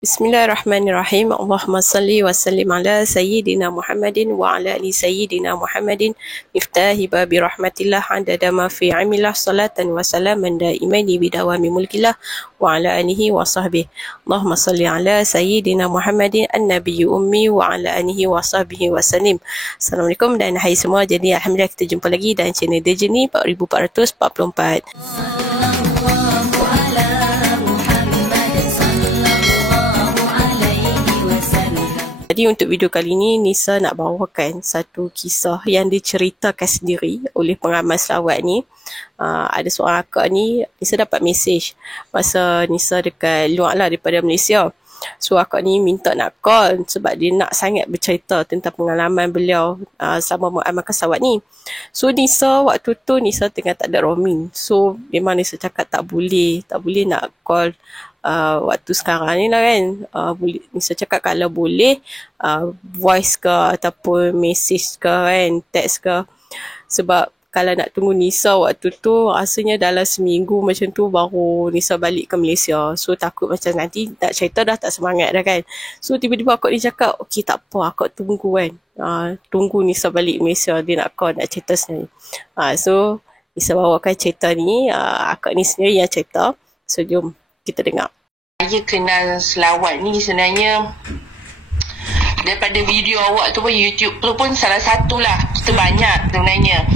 Bismillahirrahmanirrahim. Allahumma salli wa sallim ala sayyidina Muhammadin wa ala ali sayyidina Muhammadin miftahi babi rahmatillah adada ma fi amillah salatan wa salaman daimaini bidawami mulkillah wa ala alihi wa sahbihi. Allahumma salli ala sayyidina Muhammadin an-nabiyyu ummi wa ala alihi wa sahbihi wa sallim. Assalamualaikum dan hai semua. Jadi alhamdulillah kita jumpa lagi dalam channel Dejeni 4444. Jadi untuk video kali ini, Nisa nak bawakan satu kisah yang diceritakan sendiri oleh pengamal selawat ni. Ada seorang akak ni, Nisa dapat mesej masa Nisa dekat luar lah daripada Malaysia. So akak ni minta nak call sebab dia nak sangat bercerita tentang pengalaman beliau selama mengamalkan selawat ni. So Nisa waktu tu Nisa tengah tak ada roaming. So memang Nisa cakap tak boleh nak call waktu sekarang ni lah kan. Nisa cakap kalau boleh voice ke ataupun message ke kan, text ke. Sebab kalau nak tunggu Nisa waktu tu rasanya dalam seminggu macam tu baru Nisa balik ke Malaysia. So takut macam nanti nak cerita dah tak semangat dah kan. So tiba-tiba akak ni cakap okey tak apa, akak tunggu kan. Tunggu Nisa balik Malaysia, dia nak call nak cerita sendiri. So Nisa bawakan cerita ni, akak ni sendiri yang cerita. So jom kita dengar. Saya kenal selawat ni sebenarnya daripada video awak tu pun, YouTube tu pun salah satu lah. Kita banyak sebenarnya.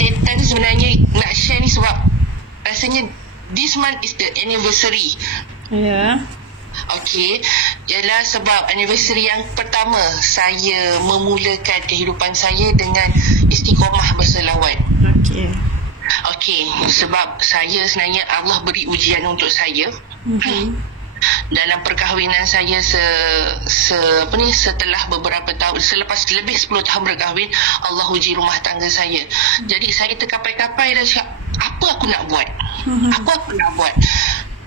Dan sebenarnya nak share ni sebab rasanya this month is the anniversary. Ya. Okay. Ialah sebab anniversary yang pertama saya memulakan kehidupan saya dengan istiqamah berselawat. Okey, sebab saya sebenarnya Allah beri ujian untuk saya. Dalam perkahwinan saya setelah beberapa tahun, selepas lebih 10 tahun berkahwin, Allah uji rumah tangga saya. Jadi saya terkapai-kapai dan cakap, apa aku nak buat? Apa aku nak buat?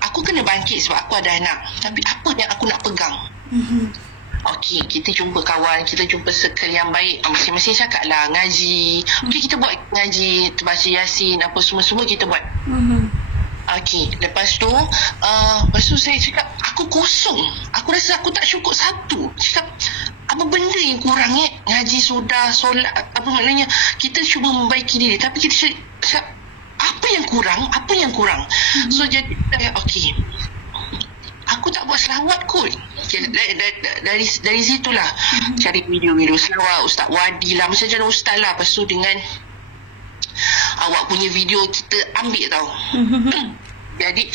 Aku kena bangkit sebab aku ada anak. Tapi apa yang aku nak pegang? Okey, kita jumpa kawan, kita jumpa circle yang baik. Masing-masing cakap lah ngaji. Okey, kita buat ngaji, baca Yasin, apa semua-semua kita buat. Okey, lepas tu saya cakap, aku kosong. Aku rasa aku tak cukup satu. Cakap, apa benda yang kurang ngaji sudah, solat, apa maknanya, kita cuba membaiki diri. Tapi kita cakap, apa yang kurang? So, jadi, okey, aku tak buat selawat kot. Dari situlah cari video-video selawat Ustaz Wadi lah, macam ustaz lah. Lepas tu dengan awak punya video kita ambil tau. Jadi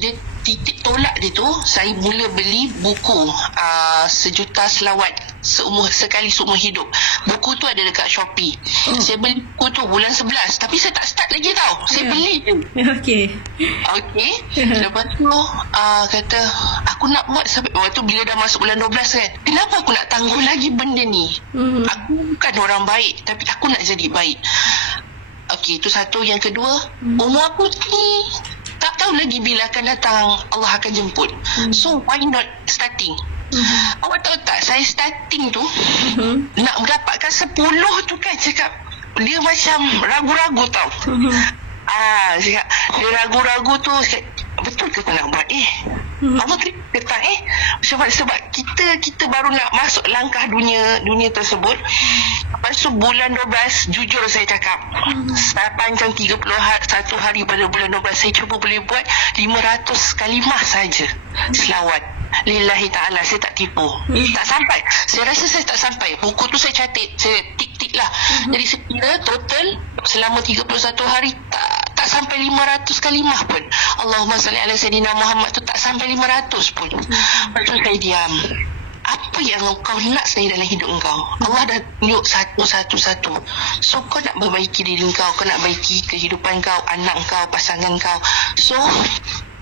dia titik tolak dia tu, saya mula beli buku sejuta selawat sekali seumur hidup. Buku tu ada dekat Shopee. Saya beli buku tu bulan 11, tapi saya tak start lagi tau. Saya beli je. Okey. Lepas tu kata aku nak buat sampai waktu bila dah masuk bulan 12 kan. Kenapa aku nak tangguh lagi benda ni? Aku bukan orang baik, tapi aku nak jadi baik. Okey, itu satu. Yang kedua, umur aku ni tak tahu lagi bila akan datang Allah akan jemput. So why not starting? Awak tahu tak, saya starting tu nak mendapatkan 10 tu kan, cakap dia macam ragu-ragu tau. Cakap dia ragu-ragu tu, cakap, betul ke aku nak buat Allah kata sebab kita baru nak masuk langkah dunia tersebut. Lepas tu bulan 12, jujur saya cakap, sepanjang 30 satu hari pada bulan 12 saya cuba boleh buat 500 kalimah saja selawat lillahi ta'ala. Saya tak tipu, tak sampai. Saya rasa saya tak sampai. Buku tu saya catat, saya tik-tik lah. Jadi saya kira total selama 31 hari tak sampai 500 kalimah pun. Allahumma salli ala sayyidina Muhammad tu tak sampai 500 pun. Lepas tu saya diam. Apa yang kau nak sebenarnya dalam hidup kau? Allah dah tunjuk satu-satu. So kau nak perbaiki diri kau nak baiki kehidupan kau, anak kau, pasangan kau. So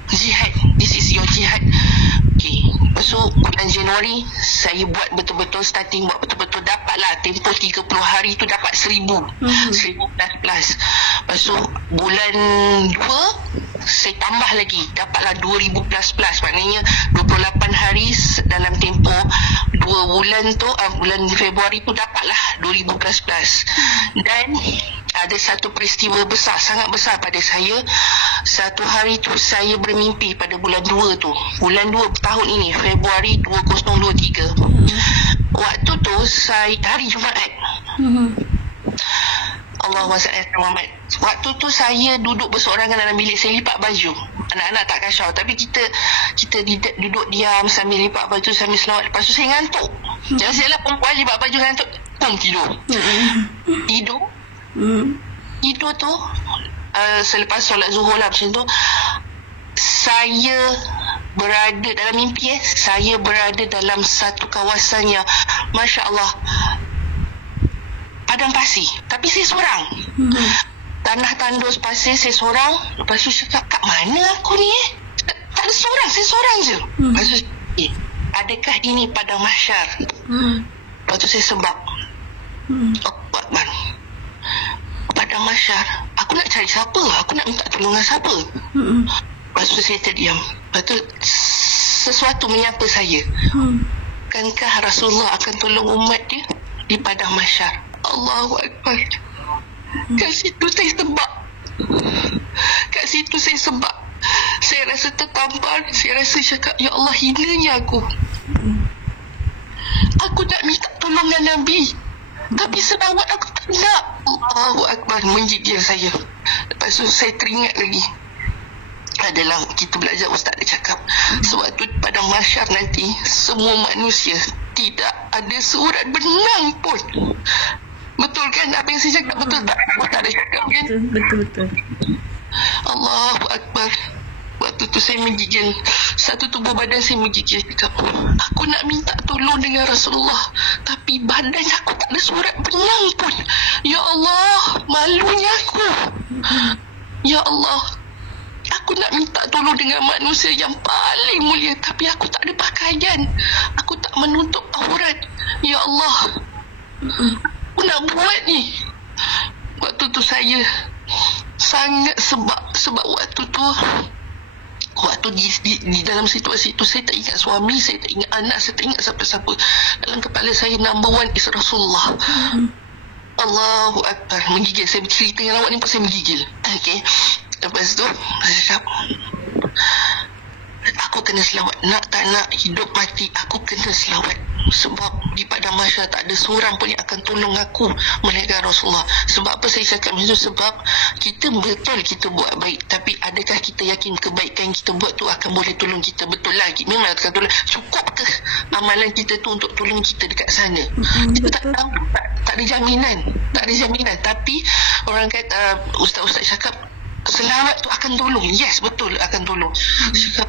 jihad, this is your jihad. Okay. So bulan Januari saya buat betul-betul, starting buat betul-betul, dapatlah tempoh 30 hari tu dapat 1000 plus. Lepas tu bulan 2 saya tambah lagi, dapatlah 2000 plus. Maknanya 28 hari dalam tempoh 2 bulan tu, bulan Februari tu dapatlah 2000 plus. Dan ada satu peristiwa besar, sangat besar pada saya. Satu hari tu saya bermimpi pada bulan 2 tu. Bulan 2 tahun ini, Februari 2023. Waktu tu saya hari Jumaat. Allahumma salli ala Muhammad. Waktu tu saya duduk berseorangan dalam bilik, saya lipat baju. Anak-anak tak kacau, tapi kita duduk diam sambil lipat baju, sambil selawat. Lepas tu saya ngantuk. Jangan perempuan lipat baju ngantuk, tidur. Tidur tu selepas solat zuhur lah macam tu, saya berada dalam mimpi saya berada dalam satu kawasan yang Masya Allah padang pasir, tapi saya seorang. Tanah tandus pasir, saya seorang. Lepas tu cakap, kat mana aku ni tak ada seorang, saya seorang je. Lepas tu adakah ini padang mahsyar? Lepas tu saya sebab Akbar, padang mahsyar, aku nak cari siapa? Aku nak minta tolongan siapa? Lepas tu saya terdiam. Lepas tu sesuatu menyapa saya. Bukankah Rasulullah akan tolong umat dia di padang mahsyar? Allahu Akbar. Kat situ saya sebab. Saya rasa tertampar. Saya rasa cakap, ya Allah, hinanya aku. Aku nak minta tolongan Nabi, tapi selawat aku tak nak. Allahu Akbar, menggigil saya. Lepas tu saya teringat lagi, adalah kita belajar ustaz dia cakap, sewaktu padang mahsyar nanti, semua manusia tidak ada seurat benang pun. Betul kan apa yang saya cakap? Betul tak? Ustaz dia cakap kan? Betul. Allahu Akbar. Waktu tu saya menggigil. Satu tubuh badan saya menggigil. Aku nak minta tolong dengan Rasulullah, tapi badan aku tak ada surat benang pun. Ya Allah, malunya aku. Ya Allah, aku nak minta tolong dengan manusia yang paling mulia, tapi aku tak ada pakaian. Aku tak menutup aurat. Ya Allah, aku nak buat ni. Waktu tu saya sangat sebab waktu di dalam situasi itu saya tak ingat suami, saya tak ingat anak, saya tak ingat siapa-siapa. Dalam kepala saya number one is Rasulullah. Allahu Akbar, menggigil. Saya bercerita dengan awak ni pasal menggigil. Okay. Lepas tu saya cakap, aku kena selawat. Nak tak nak, hidup mati, aku kena selawat. Sebab di padang mahsyar tak ada seorang pun yang akan tolong aku melainkan Rasulullah. Sebab apa saya cakap macam tu? Sebab kita betul kita buat baik, tapi adakah kita yakin kebaikan kita buat tu akan boleh tolong kita? Betul lah, memang akan tolong. Cukup ke amalan kita tu untuk tolong kita dekat sana? Kita tak tahu, tak ada jaminan. Tapi orang kata, ustaz-ustaz cakap selawat tu akan tolong. Yes, betul akan tolong. Cakap,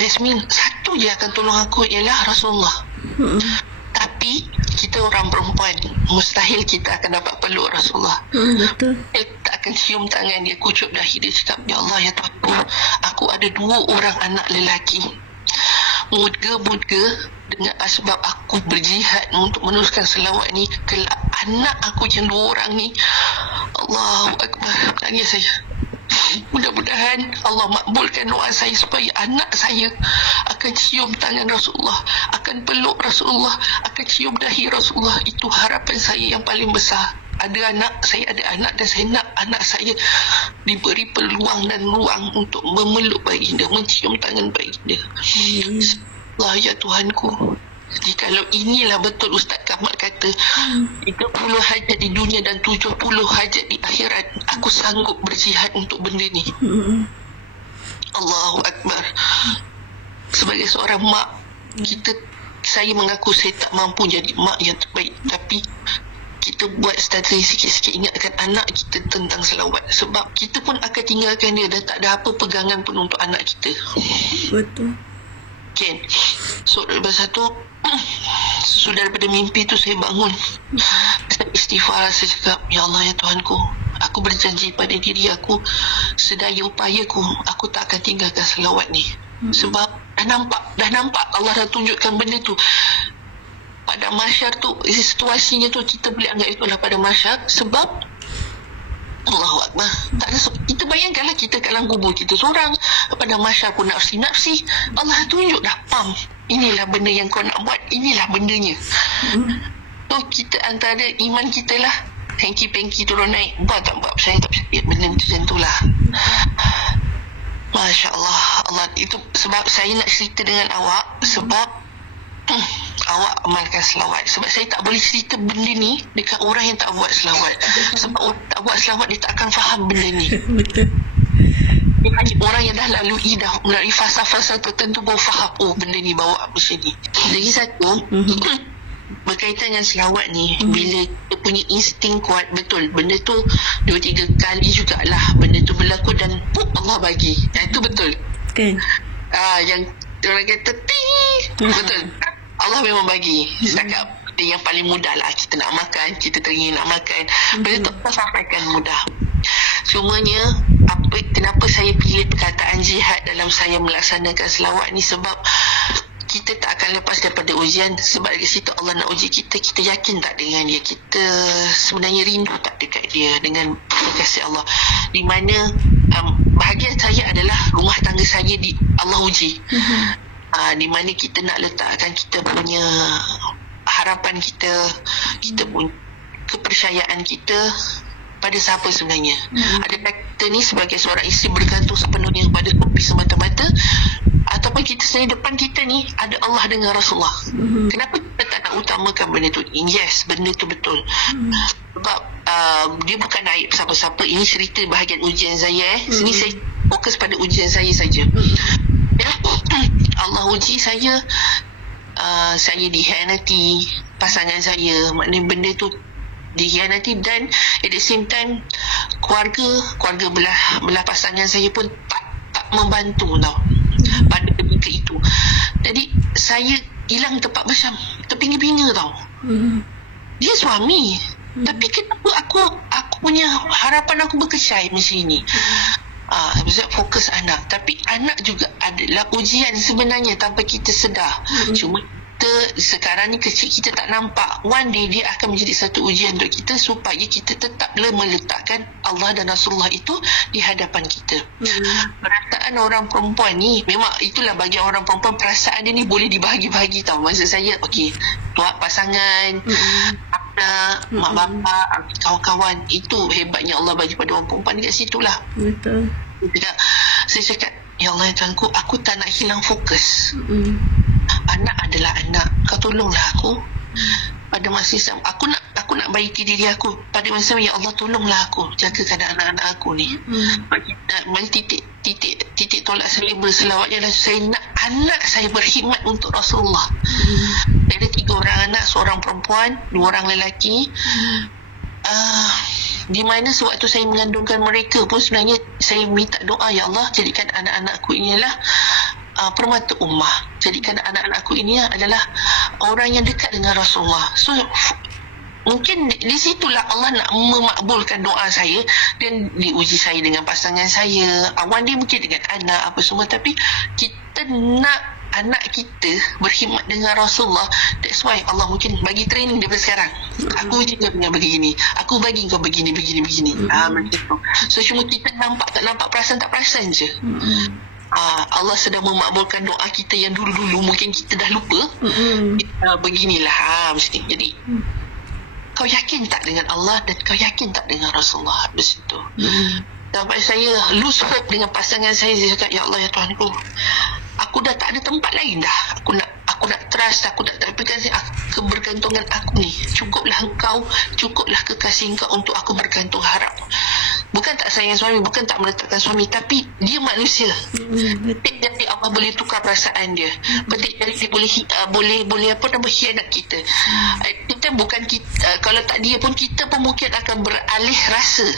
that's mean satu je akan tolong aku ialah Rasulullah. Tapi kita orang perempuan, mustahil kita akan dapat peluk Rasulullah. Betul. Kita akan cium tangan dia, kucup dahi dia, cakap, ya Allah, ya Tuhan, aku ada 2 orang anak lelaki, mudga-mudga, dengan sebab aku berjihad untuk meneruskan selawat ni, kelak anak aku yang 2 orang ni, Allahu Akbar, nangis saya. Mudah-mudahan Allah makbulkan doa saya supaya anak saya akan cium tangan Rasulullah, akan peluk Rasulullah, akan cium dahi Rasulullah. Itu harapan saya yang paling besar. Ada anak, saya ada anak, dan saya nak anak saya diberi peluang dan ruang untuk memeluk baginda, mencium tangan baginda. Allah, ya Tuhanku, jikalau inilah betul Ustaz Kamal kata 30 hajat di dunia dan 70 hajat di akhirat, aku sanggup berjihad untuk benda ni. Allahu Akbar. Sebagai seorang mak, saya mengaku saya tak mampu jadi mak yang terbaik, tapi kita buat strategi sikit-sikit, ingatkan anak kita tentang selawat. Sebab kita pun akan tinggalkan dia dan tak ada apa pegangan pun untuk anak kita. Betul. Okay. So lepas tu, sesudah daripada mimpi tu saya bangun, saya istighfar, saya cakap, ya Allah, ya Tuhanku, aku berjanji pada diri aku, sedaya upayaku, aku tak akan tinggalkan selawat ni. Sebab dah nampak Allah dah tunjukkan benda tu. Pada mahsyar tu, situasinya tu kita boleh anggap itulah pada mahsyar. Sebab Allahu Akbar, tak ada, kita bayangkanlah kita kat dalam kubur kita seorang, pada mahsyar pun nafsi-nafsi, Allah tunjuk dah, pam, inilah benda yang kau nak buat, inilah bendanya. So kita antara iman kita lah, Hengki-pengki turun naik. Buat tak buat, saya tak percaya benda macam tu lah. Masya Allah. Allah itu sebab saya nak cerita dengan awak. Sebab awak amalkan selawat. Sebab saya tak boleh cerita benda ni dekat orang yang tak buat selawat. Sebab orang tak buat selawat, dia tak akan faham benda ni. Betul. Orang yang dah melalui fasa-fasa tertentu baru faham, oh benda ni bawa macam ni. Lagi satu, berkaitan dengan selawat ni, bila kita punya insting kuat, betul beenda tu 2-3 kali jugalah benda tu berlaku dan Allah bagi. Itu betul Kan? yang orang kata betul, Allah memang bagi. Setakat yang paling mudah lah, kita nak makan, kita teringin nak makan, benda tu Allah sampaikan mudah. Cumanya kenapa saya pilih perkataan jihad dalam saya melaksanakan selawat ni, sebab kita tak akan lepas daripada ujian. Sebab di situ Allah nak uji kita. Kita yakin tak dengan dia? Kita sebenarnya rindu tak dekat dia dengan kasih Allah? Di mana bahagian saya adalah rumah tangga saya Allah uji. Di mana kita nak letakkan kita punya harapan kita punya kepercayaan kita pada siapa sebenarnya. Adakah kita ni sebagai seorang isteri bergantung sepenuhnya kepada suami semata-mata, ataupun kita sendiri depan kita ni ada Allah dengan Rasulullah? Kenapa kita tak nak utamakan benda tu? Yes, benda tu betul. Sebab dia bukan aib siapa-siapa. Ini cerita bahagian ujian saya. Sini saya fokus pada ujian saya saja. Allah uji saya, saya dikhianati pasangan saya. Maknanya benda tu dikhianati, dan at the same time keluarga belah pasangan saya pun tak membantu tau pada ketika itu. Jadi saya hilang tempat macam terpinga-pinga tau. Dia suami, tapi kenapa aku punya harapan aku berkecai macam ni? Sebab fokus anak, tapi anak juga adalah ujian sebenarnya tanpa kita sedar. Cuma kita sekarang ni kecil, kita tak nampak. One day dia akan menjadi satu ujian untuk kita, supaya kita tetaplah meletakkan Allah dan Rasulullah itu di hadapan kita. Perasaan orang perempuan ni, memang itulah bagi orang perempuan, perasaan dia ni boleh dibahagi-bahagi tau. Maksud saya, okey, tuan pasangan, anak, mak bapak, kawan-kawan, itu hebatnya Allah bagi pada orang perempuan dekat situ lah. Betul. Saya cakap, ya Allah ya Tuhanku, aku tak nak hilang fokus. Anak adalah anak, kau tolonglah aku. Pada masa yang aku nak baiki diri aku. Pada masa yang, ya Allah tolonglah aku, jaga keadaan anak-anak aku ni. Titik tolak selibur selawatnya adalah saya nak anak saya berkhidmat untuk Rasulullah. Ada 3 orang anak, seorang perempuan, 2 orang lelaki. Di mana sewaktu saya mengandungkan mereka pun sebenarnya saya minta doa, ya Allah jadikan anak-anakku ini adalah permata ummah. Jadikan anak-anakku ini adalah orang yang dekat dengan Rasulullah. So mungkin di situlah Allah nak memakbulkan doa saya, dan diuji saya dengan pasangan saya. Awan dia mungkin dengan anak apa semua, tapi kita nak anak kita berkhidmat dengan Rasulullah. That's why Allah mungkin bagi training daripada sekarang. Aku uji kau dengan begini, aku bagi kau begini. Macam tu. So cuma kita tak nampak perasan tak perasan je. Allah sedang memakbulkan doa kita yang dulu-dulu mungkin kita dah lupa. Beginilah macam ni. Jadi kau yakin tak dengan Allah, dan kau yakin tak dengan Rasulullah? Habis itu sampai saya lose hope dengan pasangan saya. Saya cakap, ya Allah ya Tuhanku, aku dah tak ada tempat lain dah. Aku nak trust, aku nak terpegang kebergantungan aku ni. Cukuplah engkau, cukuplah kekasih engkau untuk aku bergantung harap. Bukan tak sayang suami, bukan tak meletakkan suami, tapi dia manusia. Petik jari Allah boleh tukar perasaan dia. Petik jari dia boleh hianat kita. Kita bukan kita, kalau tak dia pun kita pun mungkin akan beralih rasa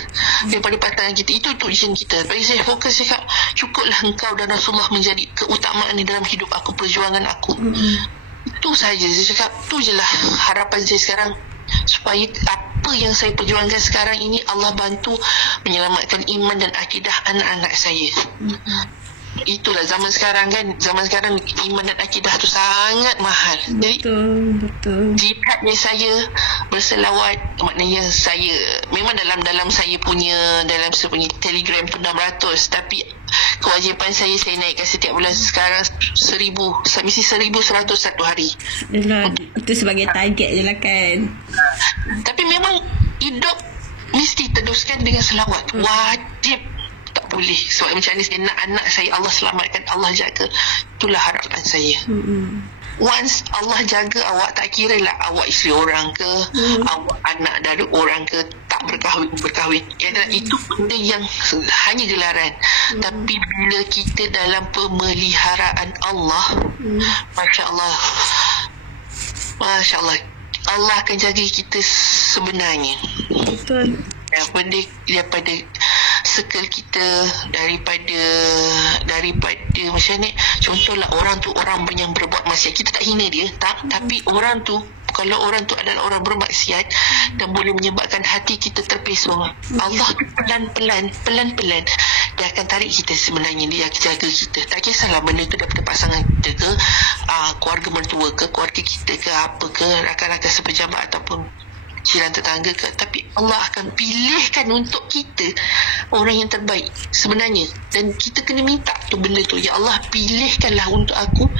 daripada pasangan kita. Itu tujuan kita. Bagi saya fokus cakap, cukuplah engkau dan Rasulullah menjadi keutamaan di dalam hidup aku, perjuangan aku. Itu saja saya cakap. Itu je lah harapan saya sekarang, supaya apa yang saya perjuangkan sekarang ini Allah bantu menyelamatkan iman dan akidah anak-anak saya. Itulah zaman sekarang kan. Zaman sekarang iman dan akidah tu sangat mahal. Jadi betul. jihadnya saya berselawat, maknanya saya memang dalam saya punya Telegram tu 600, tapi kewajipan saya naikkan setiap bulan. Sekarang 1000, mesti 1100 satu hari. Yalah, itu sebagai target je lah kan. Tapi memang hidup mesti teruskan dengan selawat. Wajib. Tak boleh. Sebab macam ni saya nak anak saya Allah selamatkan, Allah jaga. Itulah harapan saya. Once Allah jaga awak, tak kira lah awak isteri orang ke, awak anak dari orang ke, tak berkahwin. Itu benda yang hanya gelaran. Tapi bila kita dalam pemeliharaan Allah, Masya Allah, Allah akan jaga kita sebenarnya. Betul. Daripada circle kita, daripada macam ni, contohlah orang tu orang yang berbuat maksiat, kita tak hina dia, tapi orang tu, kalau orang tu adalah orang bermaksiat dan boleh menyebabkan hati kita terpesong, Allah tu pelan-pelan dia akan tarik kita sebenarnya. Dia akan jaga kita. Tak kisahlah benda tu daripada pasangan kita ke, keluarga mertua ke, keluarga kita ke, apa ke, rakan-rakan sepejabat ataupun jiran tetangga ke, tapi Allah akan pilihkan untuk kita orang yang terbaik sebenarnya. Dan kita kena minta tu benda tu, ya Allah, pilihkanlah untuk aku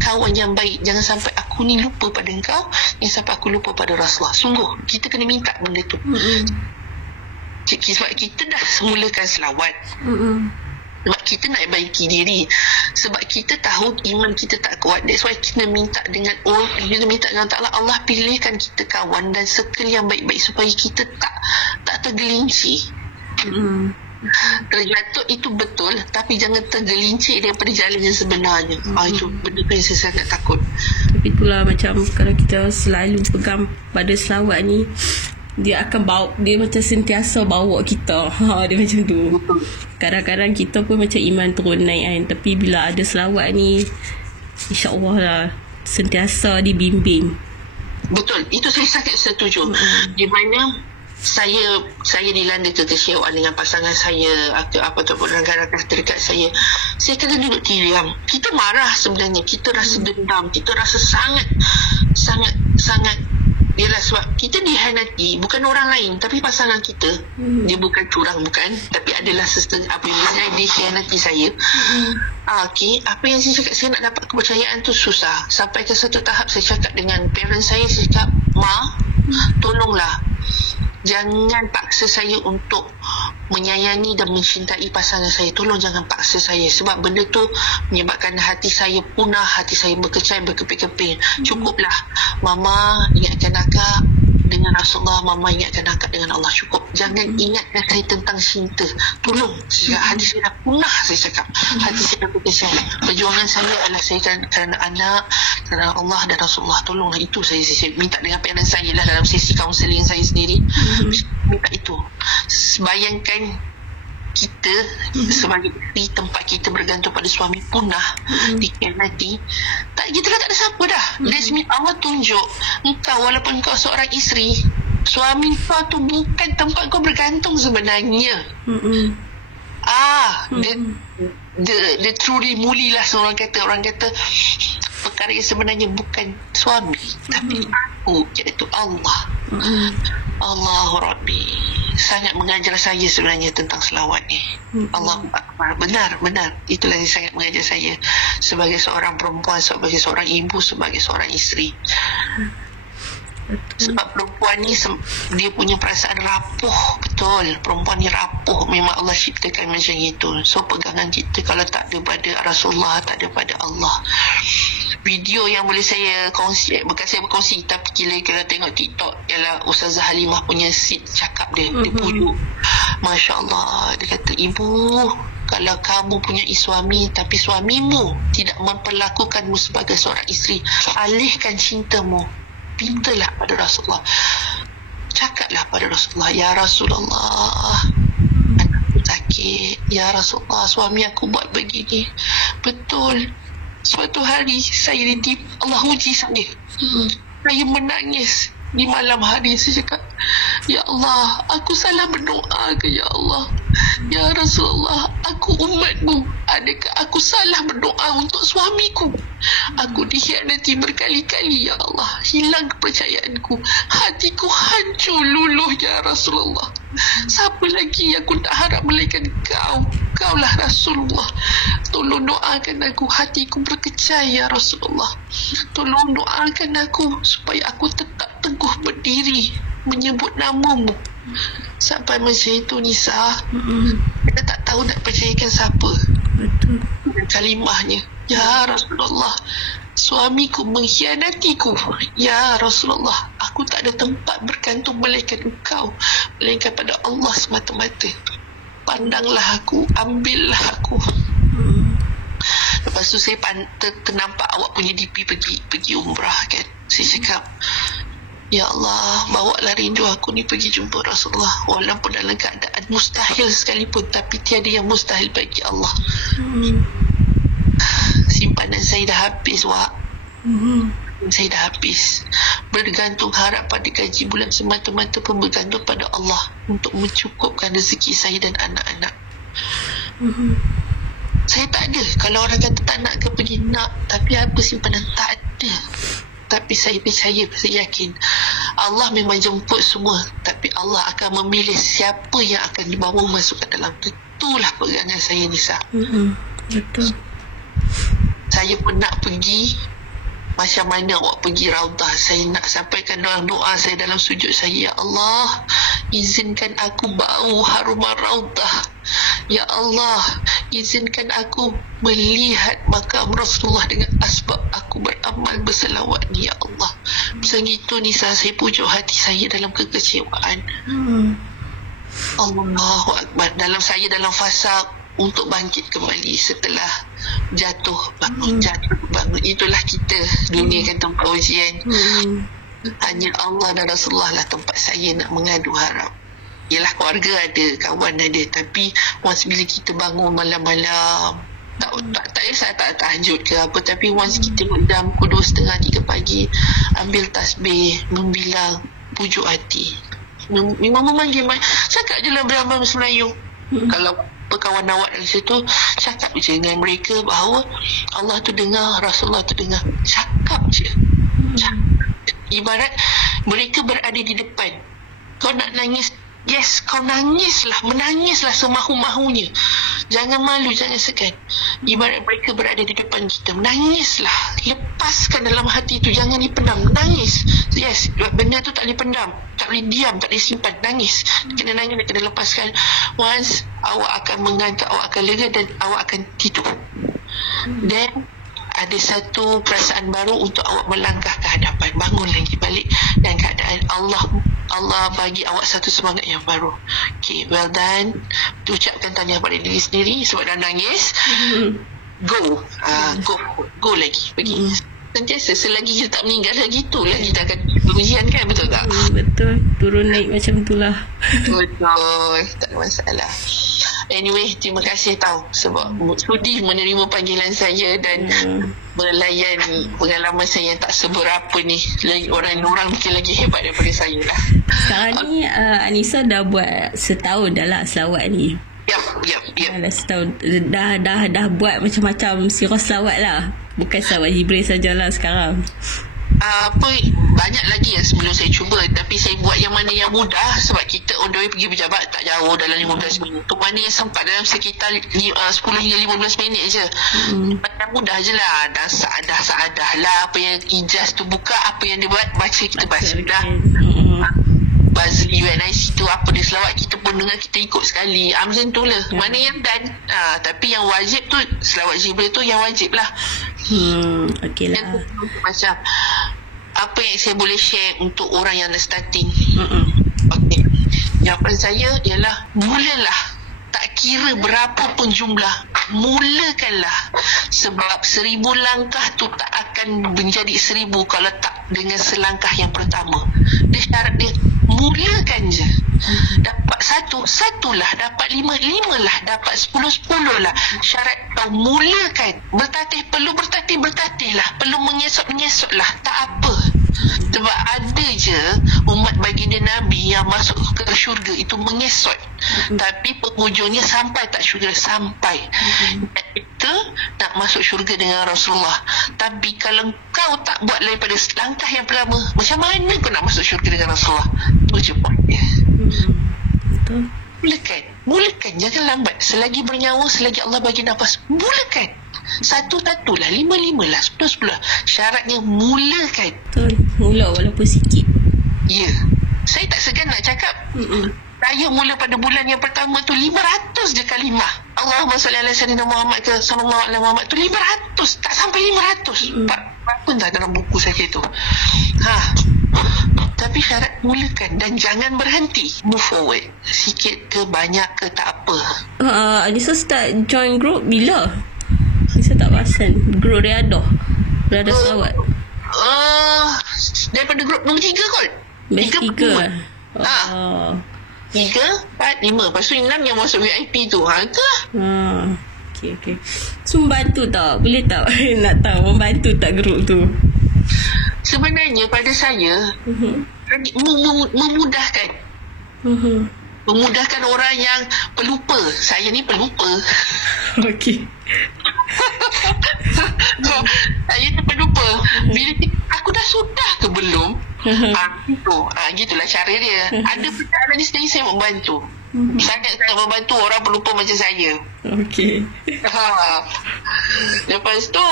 kawan yang baik. Jangan sampai aku ni lupa pada engkau, jangan sampai aku lupa pada Rasulullah. Sungguh kita kena minta benda tu. Sebab kita dah mulakan selawat, sebab kita nak baiki diri, sebab kita tahu iman kita tak kuat. That's why kita minta dengan Allah, Allah pilihkan kita kawan dan circle yang baik-baik supaya kita tak tergelincir. Terjatuh itu betul, tapi jangan tergelincir daripada jalan yang sebenarnya. Itu benda yang saya sangat takut. Tapi itulah, macam kalau kita selalu pegang pada selawat ni, dia akan bawa, dia macam sentiasa bawa kita. Dia macam tu. Kadang-kadang kita pun macam iman turun naik kan, tapi bila ada selawat ni, insya-Allah lah sentiasa dibimbing. Betul, itu saya sangat setuju. Di mana saya dilanda kekecewaan dengan pasangan saya atau ataupun rakan-rakan terdekat saya kena duduk diam. Kita marah sebenarnya, kita rasa dendam, kita rasa sangat ialah sebab kita dihianati, bukan orang lain tapi pasangan kita. Dia bukan curang, bukan, tapi adalah apa yang saya dihianati saya. Okey, apa yang saya cakap, saya nak dapat kepercayaan tu susah. Sampai ke satu tahap saya cakap dengan parents saya cakap, "Ma, tolonglah, jangan paksa saya untuk menyayangi dan mencintai pasangan saya. Tolong jangan paksa saya, sebab benda tu menyebabkan hati saya punah, hati saya berkecai, berkeping-keping. Cukuplah, Mama ingatkan akak dengan Rasulullah, Mama ingatkan akak dengan Allah. Cukup, jangan ingatkan saya tentang cinta. Tolong, hati saya dah punah." Saya cakap, hati saya dah berkecai. Perjuangan saya adalah saya kerana anak, kerana Allah dan Rasulullah. Tolonglah, itu saya minta dengan parents saya lah dalam sesi kaunseling saya sendiri. Minta itu. Bayangkan kita sebagai isteri, tempat kita bergantung pada suami punah, dikhianati, kita dah tak ada siapa dah. That's mean Allah tunjuk engkau, walaupun kau seorang isteri, suami kau tu bukan tempat kau bergantung sebenarnya. The truly mulilah orang kata perkara yang sebenarnya bukan suami, tapi aku, iaitu Allah. Allahu Rabbi sangat mengajar saya sebenarnya tentang selawat ni. Allahu Akbar. Benar, itulah yang sangat mengajar saya sebagai seorang perempuan, sebagai seorang ibu, sebagai seorang isteri. Sebab perempuan ni dia punya perasaan rapuh. Betul, perempuan ni rapuh. Memang Allah ciptakan macam itu. So pegangan kita kalau tak ada pada Rasulullah, tak ada pada Allah. Video yang boleh saya kongsi, bukan saya berkongsi, tapi kalau tengok TikTok, ialah Ustazah Halimah punya cakap dia, dia pujuk, Masya Allah, dia kata, "Ibu, kalau kamu punya suami tapi suamimu tidak memperlakukanmu sebagai seorang isteri, alihkan cintamu, pintalah pada Rasulullah, cakaplah pada Rasulullah, ya Rasulullah, anakku sakit, ya Rasulullah, suami aku buat begini." Betul. Suatu hari saya Allah uji saya. Saya menangis di malam hari. Saya cakap, "Ya Allah, aku salah berdoa ke ya Allah? Ya Rasulullah, aku umatmu. Adakah aku salah berdoa untuk suamiku? Aku dikhianati berkali-kali ya Allah. Hilang kepercayaanku. Hatiku hancur luluh ya Rasulullah. Siapa lagi yang aku tak harap melainkan kau? Kaulah Rasulullah. Tolong doakan aku. Hatiku berkecai ya Rasulullah. Tolong doakan aku supaya aku tetap teguh berdiri menyebut namamu Sampai macam itu Nisa. Kita tak tahu nak percayakan siapa. Betul. Kalimahnya, ya Rasulullah, suamiku mengkhianatiku. Ya Rasulullah, aku tak ada tempat bergantung melainkan engkau, melainkan pada Allah semata-mata. Pandanglah aku, ambillah aku. Lepas tu saya ternampak awak punya DP pergi umrah kan. Saya cakap, ya Allah, bawalah rindu aku ni pergi jumpa Rasulullah. Walaupun dalam keadaan mustahil sekalipun, tapi tiada yang mustahil bagi Allah. Simpanan saya dah habis, Wak. Saya dah habis. Bergantung harap pada gaji bulan semata-mata pun bergantung pada Allah untuk mencukupkan rezeki saya dan anak-anak. Saya tak ada. Kalau orang kata tak nak ke pergi, nak. Tapi apa simpanan? Tak ada. Tapi saya percaya, saya yakin Allah memang jemput semua, tapi Allah akan memilih siapa yang akan dibawa masuk ke dalam. Itulah pegangan saya, Nisa. Betul. Saya pun nak pergi. Macam mana awak pergi Raudah, saya nak sampaikan doa saya dalam sujud saya. Ya Allah, izinkan aku bau harum Raudah. Ya Allah, izinkan aku melihat makam Rasulullah dengan asbab aku beramal berselawat ni. Ya Allah, segitu Nisa, saya pujuk hati saya dalam kekecewaan. Allahu Akbar. Dalam fasa untuk bangkit kembali setelah jatuh bangun. Itulah kita, dunia kan tempat ujian. Hanya Allah dan Rasulullah lah tempat saya nak mengadu harap. Yelah, keluarga ada, kawan ada, tapi once bila kita bangun malam-malam, tak kisah tak tahajud ke apa, tapi once kita mendam pukul 2:30, 3 pagi, ambil tasbih, membilang, pujuk hati, memang memanggil, cakap je lah beramal Melayu. Kalau kawan awak dari situ, cakap je dengan mereka bahawa Allah tu dengar, Rasulullah tu dengar. Cakap je. Ibarat mereka berada di depan, kau nak nangis, yes, kau menangislah semahu-mahunya. Jangan malu, jangan segan. Ibarat mereka berada di depan kita, menangislah. Lepaskan dalam hati itu, jangan dipendam. Menangis, yes, benda tu tak boleh pendam, tak boleh diam, tak boleh simpan. Nangis, kena nangis, kena lepaskan. Once awak akan mengantuk, awak akan lega dan awak akan tidur. Dan ada satu perasaan baru untuk awak melangkah ke hadapan, bangun lagi balik, dan keadaan Allah bagi awak satu semangat yang baru. Okay, well done. Ucapkan tahniah pada diri sendiri sebab dah nangis. Go lagi, pergi. Sentiasa, selagi kita tak meninggal lagi, tu lagi kita akan ujian kan, betul tak? Betul, turun naik macam itulah. Betul, tak ada masalah. Anyway, terima kasih sebab sudi menerima panggilan saya dan melayan pengalaman saya yang tak seberapa ni. Orang mungkin lagi hebat daripada saya lah. Sekarang ni Anissa dah buat setahun dah lah selawat ni. Yap. Dah setahun. Dah buat macam-macam sirah selawat lah. Bukan selawat Jibril sajalah sekarang. Banyak lagi yang sebelum saya cuba, tapi saya buat yang mana yang mudah sebab kita on the way pergi pejabat tak jauh, dalam 15 minit. Tu mana yang sempat dalam sekitar 10 hingga 15 minit je. Macam mudah je lah. Dah seadah lah. Apa yang ijaz tu buka, apa yang dia buat, baca, kita baca dah. Bazli UNIC tu apa dia selawat, kita pun dengar, kita ikut sekali. Macam tu lah. Mana yang dan tapi yang wajib tu, selawat Jibril tu yang wajib lah. Okey lah. Macam apa yang saya boleh share untuk orang yang nak starting. Okey, jawapan saya ialah mulalah. Tak kira berapa pun jumlah, mulakanlah. Sebab 1000 langkah tu tak akan menjadi 1000 kalau tak dengan selangkah yang pertama. Dia syarat dia, mulakan je. Dapat satu lah, dapat 5 lah, dapat 10 lah. Syarat kau mulakan. Bertatih lah. Perlu menyesot lah. Tak apa. Sebab ada je umat baginda Nabi yang masuk ke syurga itu mengesot, tapi penghujungnya sampai tak syurga, sampai. Kita nak masuk syurga dengan Rasulullah, tapi kalau kau tak buat daripada langkah yang pertama, macam mana kau nak masuk syurga dengan Rasulullah? Tu je pointnya. Betul. Mulakan, jangan lambat. Selagi bernyawa, selagi Allah bagi nafas, mulakan. 1 lah, 5 lah, 10 lah. Syaratnya mulakan. Betul. Mula walaupun sikit. Ya. Saya tak segan nak cakap. Saya mula pada bulan yang pertama tu 500 je kalimah. Allahumma salli ala sayyidina Muhammad ke sallallahu alaihi Muhammad tu 500, tak sampai 500. Apa tak dalam buku saya tu. Tapi syarat mulakan dan jangan berhenti. Move forward. Sikit ke banyak ke tak apa. Anissa start join group bila? Anissa tak perasan. Group Riadah Selawat. Daripada grup nombor 3 kot. Batch 3. 3, 4, 5. Lepas tu 6 yang masuk VIP tu. Itulah. Okay. So membantu tak? Boleh tak? Nak tahu membantu tak grup tu? Sebenarnya pada saya memudahkan. Memudahkan orang yang pelupa. Saya ni pelupa. Okay. Saya ni pelupa. Bila aku dah sudah ke belum? Gitulah cara dia. Ada perkara ni sendiri saya membantu. Sangat membantu orang pelupa macam saya. Okay. Lepas tu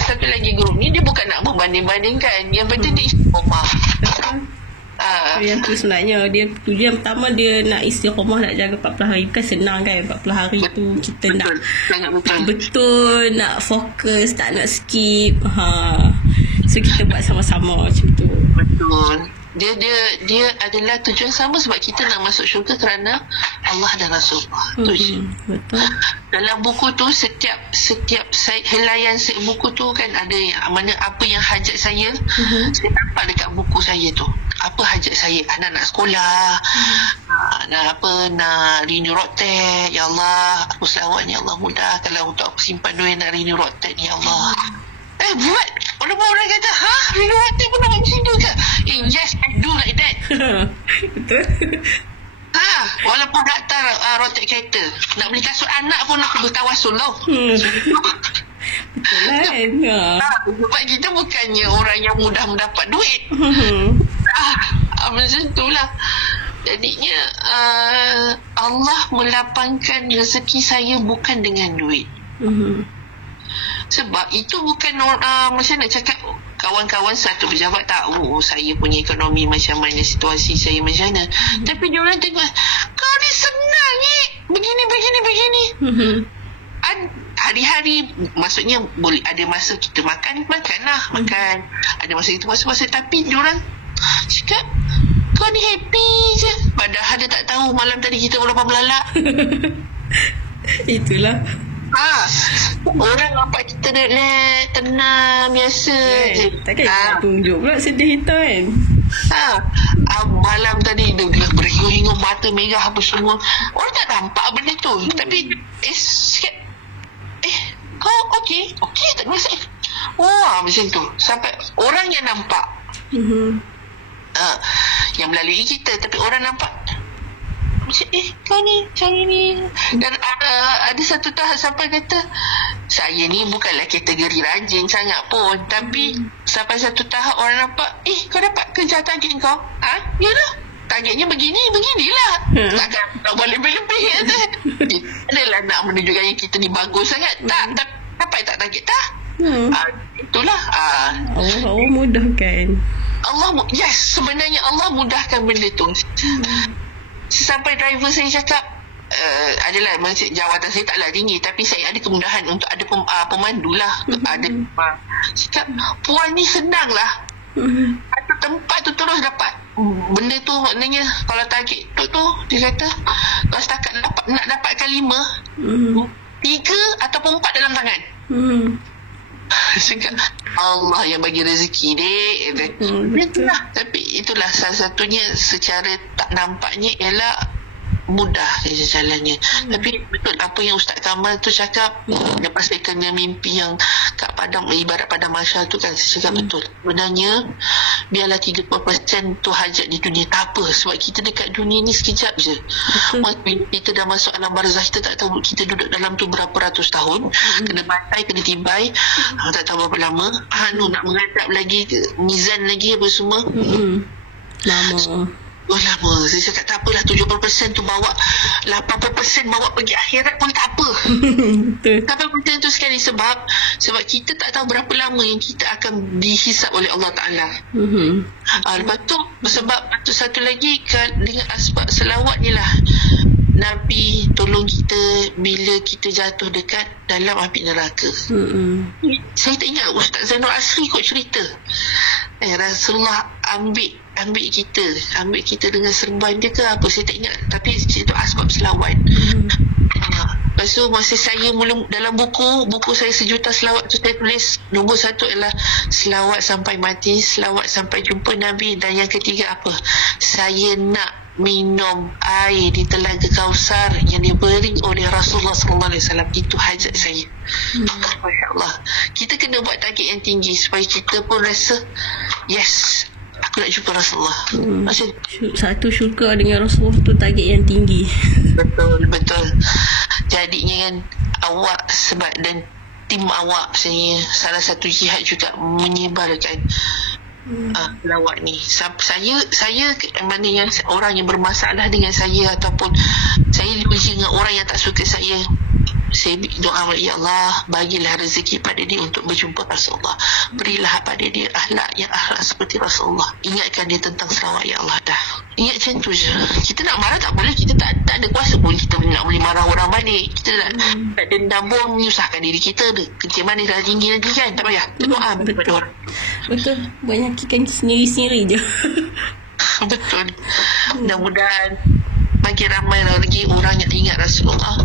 satu lagi grup ni dia bukan nak membanding-bandingkan. Yang penting dia istiqomah. Yang tu sebenarnya dia tujuan pertama dia nak istiqomah, nak jaga 40 hari. Bukan senang kan 40 hari tu kita nak betul nak fokus, tak nak skip. So kita buat sama-sama macam tu. Betul. Dia adalah tujuan sama sebab kita nak masuk syurga kerana Allah dan Rasulullah. Betul. Dalam buku tu setiap helaian buku tu kan ada yang mana apa yang hajat saya. Saya nampak dekat buku saya tu. Apa hajat saya? Anak-anak sekolah. Nak renew rotek. Ya Allah, aku selawat ni Allah mudah kalau untuk aku simpan duit nak renew rotek ni ya Allah. Buat. Orang kata, renew rotek pun nak macam tu ke? Yes, I do like that. Betul. Walaupun nak rotek kereta, nak beli kasut anak pun nak bertawasul tau. Betul kan. Sebab kita bukannya orang yang mudah mendapat duit. Macam itulah. Jadinya Allah melapangkan rezeki saya bukan dengan duit. Sebab itu bukan macam nak cakap kawan-kawan satu pejabat tahu saya punya ekonomi macam mana, situasi saya macam mana. Tapi dia orang tengok, kau ni senang ni, begini. Hari-hari, maksudnya boleh ada masa kita makan. Ada masa kita puasa. Tapi dia orang cakap, kau ni happy je. Padahal dia tak tahu malam tadi kita berapa belalak. Itulah. Orang nampak kita relax, tenang, biasa je. Takkan nak tunjuk pula sedih kita kan. Malam tadi dia berhingung, mata merah apa semua. Orang tak nampak benda tu. Tapi sikit, kau okey tak masalah. Macam tu. Sampai orang yang nampak, yang melalui kita, tapi orang nampak macam kau ni macam ni. Dan ada satu tahap sampai kata saya ni bukanlah kategori rajin sangat pun, tapi sampai satu tahap orang nampak kau dapat kerja target kau. Yalah, targetnya beginilah. Takkan tak boleh lebih kata. Adalah nak menunjukkan yang kita ni bagus sangat. Tak dapat tak target tak. Itulah. Allah mudahkan. Sebenarnya Allah mudahkan benda tu. Sampai driver saya cakap adalah jawatan saya taklah tinggi, tapi saya ada kemudahan untuk ada pemandu lah. Ada cakap puan ni senang lah. Satu tempat tu terus dapat benda tu. Maknanya kalau target tu dia kata kalau setakat nak dapatkan 5, 3 ataupun 4 dalam tangan. Cakap Allah yang bagi rezeki dek. Itulah. Tapi itulah salah satunya secara tak nampaknya ialah mudah saja jalannya. Tapi betul apa yang Ustaz Kamal tu cakap, lepas saya kena mimpi yang kat padang, ibarat padang mahsyar tu kan, saya cakap betul. Sebenarnya biarlah 30% tu hajat di dunia, tak apa. Sebab kita dekat dunia ni sekejap je. Kita dah masuk alam barzah, kita tak tahu kita duduk dalam tu berapa ratus tahun. Kena bantai, kena tibai, tak tahu berapa lama. Nak menghadap lagi, mizan lagi apa semua. Lama. Oh lama. Saya cakap tak apalah, 70% tu bawa, 80% bawa pergi akhirat pun tak apa. Betul. Tapi penting tu sekali sebab kita tak tahu berapa lama yang kita akan dihisap oleh Allah Ta'ala. Lepas tu sebab satu lagi dengan asbab selawat ni lah, Nabi tolong kita bila kita jatuh dekat dalam api neraka. Saya tak ingat Ustaz Zainul Asri kot cerita, Rasulullah ambil kita dengan serban dia ke apa, saya tak ingat, tapi itu asbab selawat. Lepas tu masa saya mula dalam buku saya Sejuta Selawat tu, saya tulis nombor 1 adalah selawat sampai mati, selawat sampai jumpa Nabi, dan yang ketiga apa, saya nak minum air di Telaga Kausar yang diberi oleh Rasulullah SAW. Itu hajat saya. Masya Allah. Kita kena buat target yang tinggi supaya kita pun rasa yes, aku nak jumpa Rasulullah. Satu syurga dengan Rasulullah tu target yang tinggi. Betul. Jadinya kan awak sebab dan tim awak sebenarnya salah satu jihad juga menyebarkan selawat ni. Saya mana yang orang yang bermasalah dengan saya ataupun saya bekerja dengan orang yang tak suka saya doa, ya Allah, bagilah rezeki pada dia untuk berjumpa Rasulullah, berilah pada dia akhlak seperti Rasulullah, ingatkan dia tentang selawat, ya Allah. Dah ingat macam tu je. Kita nak marah tak boleh, kita tak ada kuasa pun kita nak boleh marah orang balik, kita nak dendam pun menyusahkan diri kita, kenciman dia dah tinggi lagi kan, tak payah, kita doa kepada orang. Betul, menyakikan sendiri-sendiri je. Betul. Mudah-mudahan makin ramai lagi orang yang ingat Rasulullah,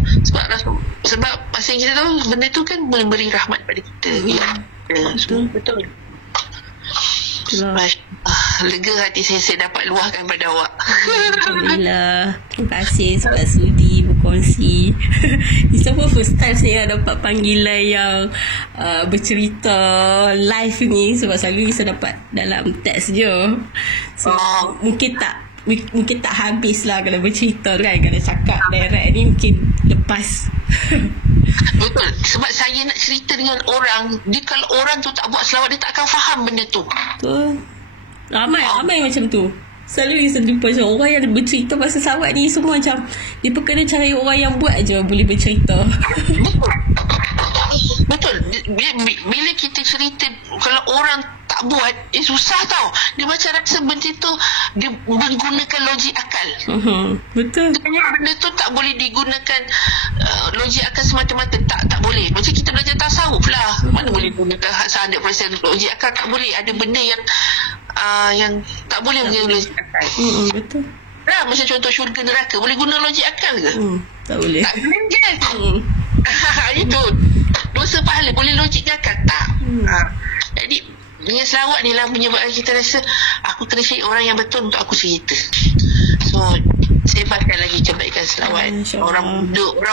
sebab masa kita tahu benda tu kan memberi rahmat pada kita. Betul. Lega hati saya dapat luahkan pada awak. Alhamdulillah. Terima kasih sebab sudi berkongsi. Ini pun first time saya dapat panggilan yang bercerita live ni, sebab selalu saya dapat dalam teks je. So mungkin tak habis lah kalau bercerita kan. Kalau cakap direct ni mungkin lepas. Betul. Sebab saya nak cerita dengan orang, dia kalau orang tu tak buat selawat, dia tak akan faham benda tu. Betul. Ramai macam tu. Selalu saya jumpa macam orang yang bercerita pasal selawat ni, semua macam dia pun kena cari orang yang buat je boleh bercerita. Betul. Bila kita cerita, kalau orang tak buat, susah tau. Dia macam rasa benda tu dia menggunakan logik akal. Betul. Benda tu tak boleh digunakan logik akal semata-mata. Tak boleh. Macam kita belajar tasawuf lah. Mana boleh gunakan 100% logik akal. Tak boleh. Ada benda yang tak boleh guna logik akal. Betul. Macam contoh syurga neraka, boleh guna logik akal ke? Tak boleh. Tak boleh kan? Itu dosa pahala boleh logik akal? Tak. Jadi dengan selawat ni lah menyebabkan kita rasa aku kena cari orang yang betul untuk aku cerita. So sebarkan lagi kebaikan selawat. Orang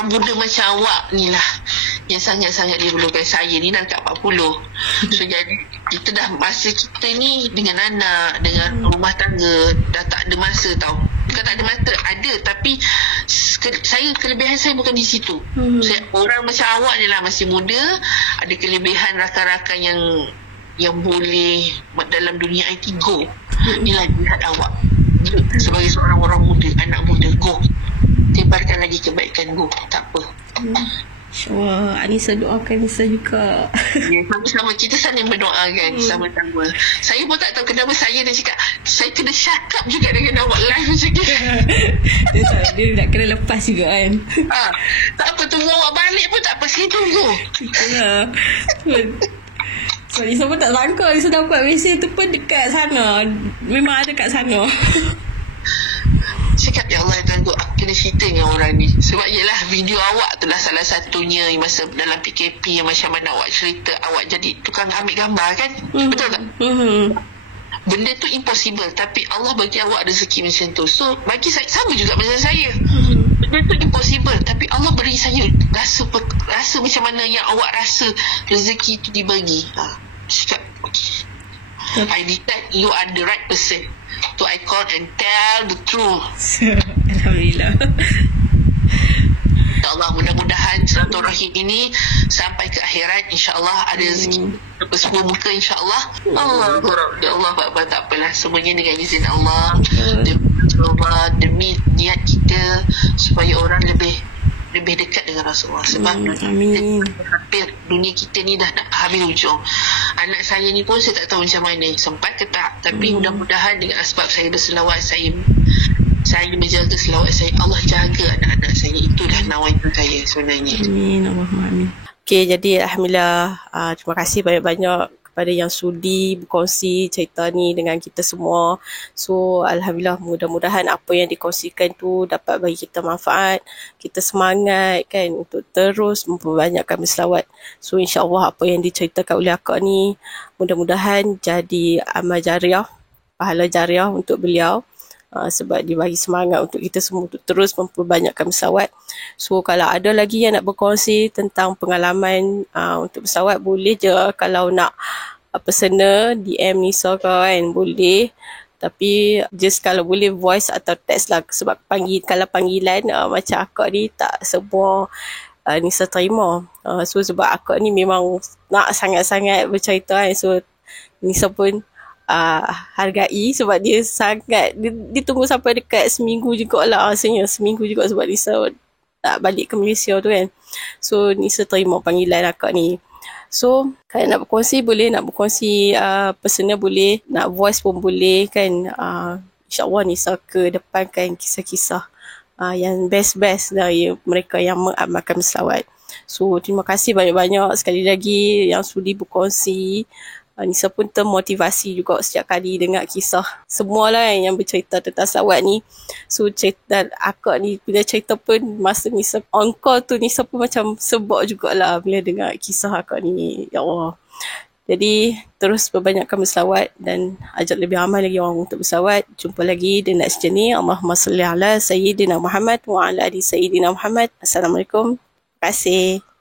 muda macam awak ni lah yang sangat-sangat diperlukan. Saya ni dah dekat 40. So jadi kita dah, masa kita ni dengan anak, dengan rumah tangga, dah tak ada masa tau. Bukan tak ada masa, ada, tapi kelebihan saya bukan di situ. Orang macam awak ni lah masih muda, ada kelebihan rakan-rakan yang boleh dalam dunia IT, go. Inilah jihad awak sebagai seorang orang muda, anak muda, go. Tebarkan lagi kebaikan, go. Tak apa. InsyaAllah. Anissa doakan Anissa juga. Ya, sama-sama. Kita saling berdoakan sama-sama. Saya pun tak tahu kenapa saya dah cakap saya kena shut up juga dengan awak live macam ni. Dia nak kena lepas juga kan. Tak apa, tunggu awak balik pun tak apa. Saya tunggu. Itulah. So Anissa pun tak sangka Anissa dapat mesej tu pun dekat sana. Memang ada kat sana. Cakap, ya Allah, tunggu aku kena cerita dengan orang ni. Sebab yelah video awak tu lah salah satunya masa dalam PKP yang macam mana awak cerita awak jadi tukang ambil gambar kan. Betul tak? Benda tu impossible, tapi Allah bagi awak rezeki macam tu. So bagi saya sama juga macam saya. Benda tu impossible, tapi Allah beri saya rasa macam mana yang awak rasa rezeki tu dibagi. Cakap, okay, I decide you are the right person to I call and tell the truth. Alhamdulillah. InsyaAllah, mudah-mudahan silaturahim ini sampai ke akhirat, InsyaAllah ada rezeki bersepuluh muka, InsyaAllah. Ya Allah, tak apalah, semuanya dengan izin Allah. Rasulullah, demi niat kita supaya orang lebih dekat dengan Rasulullah. Sebab hampir dunia kita ni dah nak habis hujung. Anak saya ni pun saya tak tahu macam mana, sempat ke tak, tapi mudah-mudahan dengan asbab saya berselawat, saya menjaga selawat saya, Allah jaga anak-anak saya. Itulah nawaitu saya sebenarnya. Amin, Allahumma amin. Okay, jadi Alhamdulillah, terima kasih banyak-banyak kepada yang sudi berkongsi cerita ni dengan kita semua. So Alhamdulillah, mudah-mudahan apa yang dikongsikan tu dapat bagi kita manfaat, kita semangat kan untuk terus memperbanyakkan berselawat. So insyaAllah apa yang diceritakan oleh akak ni mudah-mudahan jadi amal jariah, pahala jariah untuk beliau. Sebab dia bagi semangat untuk kita semua untuk terus memperbanyakkan berselawat. So kalau ada lagi yang nak berkongsi tentang pengalaman untuk berselawat, boleh je. Kalau nak personal DM Nisa kan, boleh. Tapi just kalau boleh voice atau text lah. Sebab kalau panggilan macam akak ni tak semua Nisa terima. So sebab akak ni memang nak sangat-sangat bercerita kan. So Nisa pun hargai sebab dia sangat dia tunggu sampai dekat seminggu jugalah rasanya, seminggu juga sebab Nisa nak balik ke Malaysia tu kan. So Nisa terima panggilan akak ni. So kalau nak berkongsi boleh, nak berkongsi personal boleh, nak voice pun boleh kan. InsyaAllah Nisa ke depan kan kisah-kisah yang best-best dari mereka yang mengamalkan berselawat. So terima kasih banyak-banyak sekali lagi yang sudi berkongsi. Nisa pun termotivasi juga setiap kali dengar kisah semualah yang bercerita tentang selawat ni. So cerita akak ni bila cerita pun masa Nisa on call tu, Nisa pun macam sebab jugalah bila dengar kisah akak ni. Ya Allah. Jadi terus perbanyakkan berselawat dan ajak lebih ramai lagi orang untuk berselawat. Jumpa lagi di next journey. Allahumma salli ala Sayyidina Muhammad wa ala ali Sayyidina Muhammad. Assalamualaikum. Terima kasih.